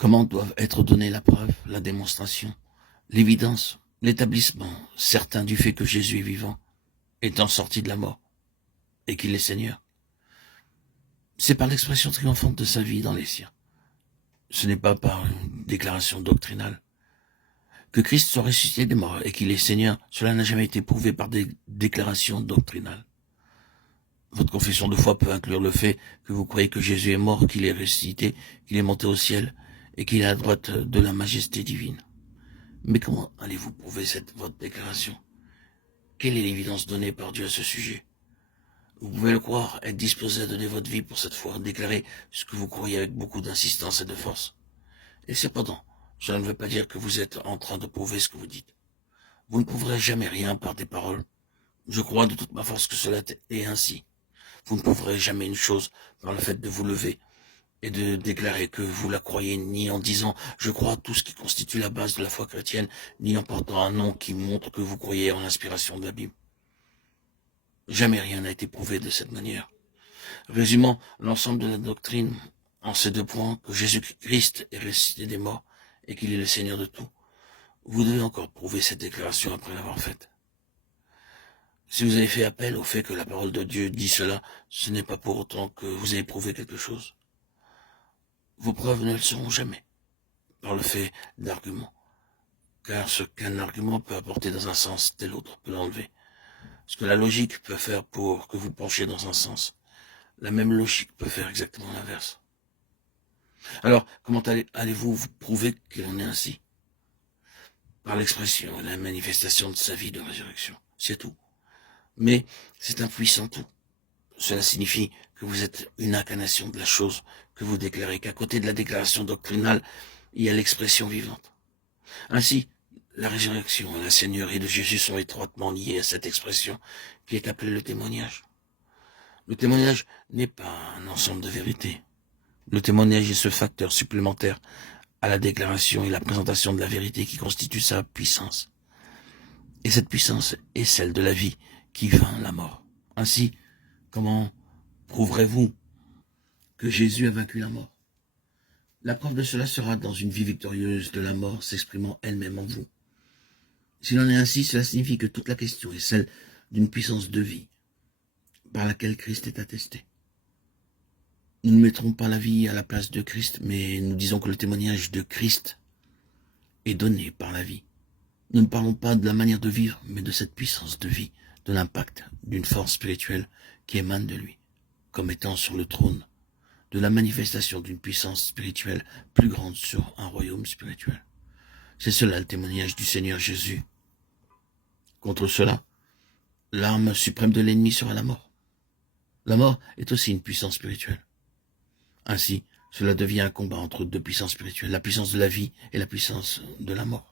Comment doivent être données la preuve, la démonstration, l'évidence, l'établissement certain du fait que Jésus est vivant, étant sorti de la mort, et qu'il est Seigneur? C'est par l'expression triomphante de sa vie dans les siens. Ce n'est pas par une déclaration doctrinale. Que Christ soit ressuscité des morts et qu'il est Seigneur, cela n'a jamais été prouvé par des déclarations doctrinales. Votre confession de foi peut inclure le fait que vous croyez que Jésus est mort, qu'il est ressuscité, qu'il est monté au ciel et qu'il est à droite de la majesté divine. Mais comment allez-vous prouver votre déclaration? Quelle est l'évidence donnée par Dieu à ce sujet? Vous pouvez le croire, être disposé à donner votre vie pour cette foi, déclarer ce que vous croyez avec beaucoup d'insistance et de force. Et cependant, cela ne veut pas dire que vous êtes en train de prouver ce que vous dites. Vous ne prouverez jamais rien par des paroles. Je crois de toute ma force que cela est ainsi. Vous ne prouverez jamais une chose par le fait de vous lever et de déclarer que vous la croyez, ni en disant « je crois » tout ce qui constitue la base de la foi chrétienne, ni en portant un nom qui montre que vous croyez en l'inspiration de la Bible. Jamais rien n'a été prouvé de cette manière. Résumant l'ensemble de la doctrine en ces deux points, que Jésus-Christ est ressuscité des morts et qu'il est le Seigneur de tout, vous devez encore prouver cette déclaration après l'avoir faite. Si vous avez fait appel au fait que la parole de Dieu dit cela, ce n'est pas pour autant que vous avez prouvé quelque chose. Vos preuves ne le seront jamais par le fait d'arguments, car ce qu'un argument peut apporter dans un sens, tel autre peut l'enlever. Ce que la logique peut faire pour que vous penchiez dans un sens, la même logique peut faire exactement l'inverse. Alors, comment allez-vous vous prouver qu'il en est ainsi? Par l'expression et la manifestation de sa vie de résurrection, c'est tout. Mais c'est un puissant tout. Cela signifie que vous êtes une incarnation de la chose que vous déclarez, qu'à côté de la déclaration doctrinale, il y a l'expression vivante. Ainsi, la résurrection et la seigneurie de Jésus sont étroitement liées à cette expression qui est appelée le témoignage. Le témoignage n'est pas un ensemble de vérités. Le témoignage est ce facteur supplémentaire à la déclaration et la présentation de la vérité qui constitue sa puissance. Et cette puissance est celle de la vie qui vainc la mort. Ainsi, comment prouverez-vous que Jésus a vaincu la mort? La preuve de cela sera dans une vie victorieuse de la mort s'exprimant elle-même en vous. S'il en est ainsi, cela signifie que toute la question est celle d'une puissance de vie par laquelle Christ est attesté. Nous ne mettrons pas la vie à la place de Christ, mais nous disons que le témoignage de Christ est donné par la vie. Nous ne parlons pas de la manière de vivre, mais de cette puissance de vie, de l'impact d'une force spirituelle qui émane de lui, comme étant sur le trône, de la manifestation d'une puissance spirituelle plus grande sur un royaume spirituel. C'est cela le témoignage du Seigneur Jésus. Contre cela, l'arme suprême de l'ennemi sera la mort. La mort est aussi une puissance spirituelle. Ainsi, cela devient un combat entre deux puissances spirituelles, la puissance de la vie et la puissance de la mort.